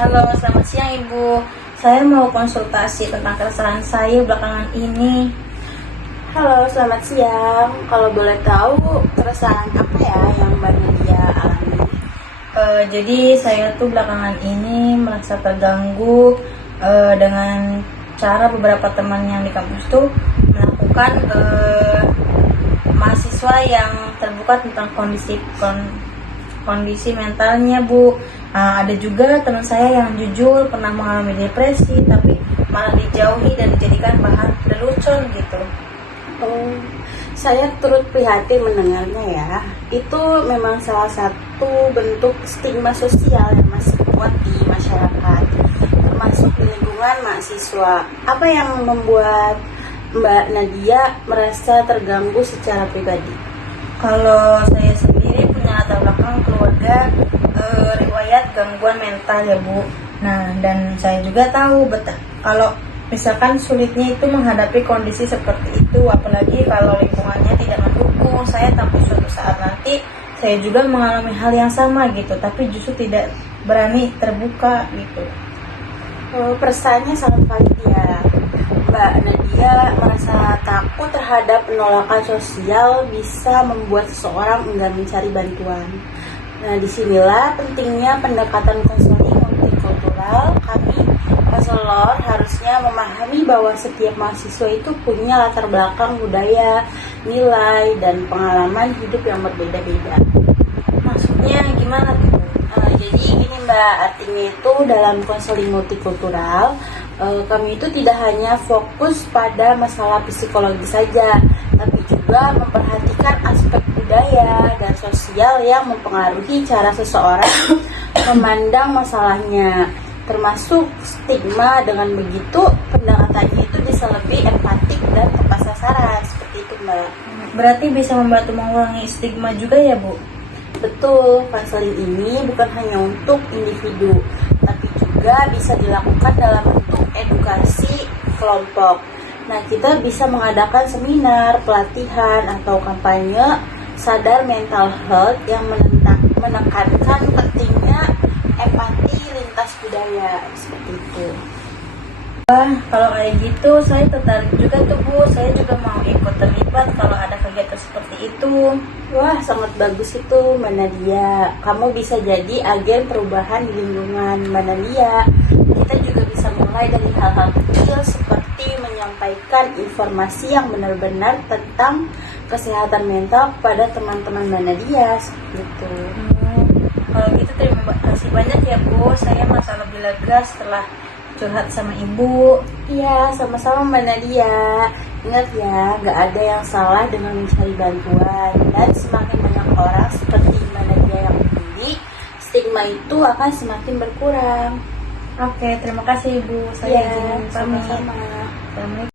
Halo, selamat siang Ibu. Saya mau konsultasi tentang keresahan saya belakangan ini. Halo, selamat siang. Kalau boleh tahu, keresahan apa ya yang Mbak Nadia alami? Jadi saya tuh belakangan ini merasa terganggu dengan cara beberapa teman yang di kampus tuh melakukan mahasiswa yang terbuka tentang kondisi mentalnya, Bu. Ada juga teman saya yang jujur pernah mengalami depresi, tapi malah dijauhi dan dijadikan bahan lelucon gitu. Oh, saya turut prihatin mendengarnya ya. Itu memang salah satu bentuk stigma sosial yang masih kuat di masyarakat, termasuk di lingkungan mahasiswa. Apa yang membuat Mbak Nadia merasa terganggu secara pribadi? Kalau saya sendiri punya latar belakang keluarga riwayat gangguan mental ya, Bu. Nah, dan saya juga tahu kalau misalkan sulitnya itu menghadapi kondisi seperti itu, apalagi kalau lingkungannya tidak mendukung. Saya takut suatu saat nanti saya juga mengalami hal yang sama gitu, tapi justru tidak berani terbuka gitu. Perasaannya sangat valid ya. Mbak Nadia merasa takut terhadap penolakan sosial bisa membuat seseorang enggan mencari bantuan. Nah, disinilah pentingnya pendekatan konseling multikultural. Kami, konselor, harusnya memahami bahwa setiap mahasiswa itu punya latar belakang budaya, nilai, dan pengalaman hidup yang berbeda-beda. Maksudnya gimana tuh, Bu? Jadi gini Mbak, artinya itu dalam konseling multikultural, kami itu tidak hanya fokus pada masalah psikologi saja, tapi juga memperhatikan aspek budaya dan sosial yang mempengaruhi cara seseorang memandang masalahnya, termasuk stigma. Dengan begitu, pendekatannya itu bisa lebih empatik dan tepat sasaran, seperti itu Mbak. Berarti bisa membantu mengurangi stigma juga ya, Bu? Betul, konseling ini bukan hanya untuk individu, tapi juga bisa dilakukan dalam bentuk edukasi kelompok. Nah, kita bisa mengadakan seminar, pelatihan, atau kampanye sadar mental health yang menekankan pentingnya empati lintas budaya, seperti itu. Kalau kayak gitu saya tertarik juga tuh, Bu. Saya juga mau ikut terlibat kalau ada kegiatan seperti itu. Wah, sangat bagus itu Mbak Nadia. Kamu bisa jadi agen perubahan di lingkungan Mbak Nadia. Kita juga bisa mulai dari hal-hal kecil seperti menyampaikan informasi yang benar-benar tentang kesehatan mental kepada teman-teman Mbak Nadia, seperti itu. Kalau gitu terima kasih banyak ya, Bu. Saya merasa lebih lega setelah curhat sama Ibu. Iya, sama-sama Mbak Nadia. Ingat ya, gak ada yang salah dengan mencari bantuan. Dan semakin banyak orang seperti Mbak Nadia yang peduli, stigma itu akan semakin berkurang. Oke, terima kasih Ibu. Saya Iya, izin pamit. sama-sama. Assalamualaikum.